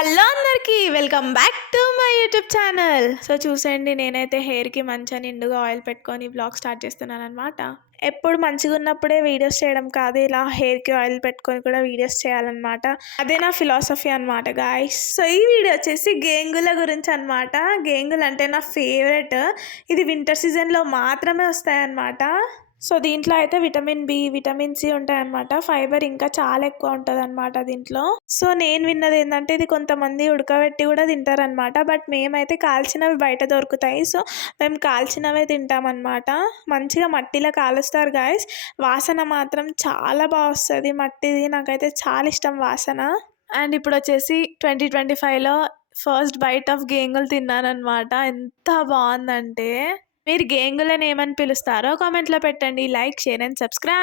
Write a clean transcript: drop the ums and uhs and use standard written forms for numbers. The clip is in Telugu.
హలో అందరికీ welcome back to my YouTube channel. So చూసేయండి, నేనైతే హెయిర్కి మంచిగా నిండుగా ఆయిల్ పెట్టుకొని బ్లాగ్ స్టార్ట్ చేస్తున్నాను అనమాట. ఎప్పుడు మంచిగా ఉన్నప్పుడే వీడియోస్ చేయడం కాదు, ఇలా హెయిర్కి ఆయిల్ పెట్టుకొని కూడా వీడియోస్ చేయాలన్నమాట. అదే నా ఫిలాసఫీ అనమాట గాయ్స్. సో ఈ వీడియో వచ్చేసి గేంగుల గురించి అనమాట. గేంగులు అంటే నా ఫేవరెట్. ఇది వింటర్ సీజన్లో మాత్రమే వస్తాయన్నమాట. సో దీంట్లో అయితే విటమిన్ బి, విటమిన్ సి ఉంటాయన్నమాట. ఫైబర్ ఇంకా చాలా ఎక్కువ ఉంటుంది అనమాట దీంట్లో. సో నేను విన్నది ఏంటంటే ఇది కొంతమంది ఉడకబెట్టి కూడా తింటారనమాట. బట్ మేమైతే కాల్చినవి బయట దొరుకుతాయి. సో మేము కాల్చినవే తింటామన్నమాట. మంచిగా మట్టిలో కాలుస్తారు గాయస్. వాసన మాత్రం చాలా బాగా వస్తుంది మట్టిది. నాకైతే చాలా ఇష్టం వాసన. అండ్ ఇప్పుడు వచ్చేసి 2025లో ఫస్ట్ బైట్ ఆఫ్ గేంగులు తిన్నానమాట. ఎంత బాగుందంటే, మీరు గేంగులని ఏమని పిలుస్తారో కామెంట్లో పెట్టండి. Like, share and subscribe.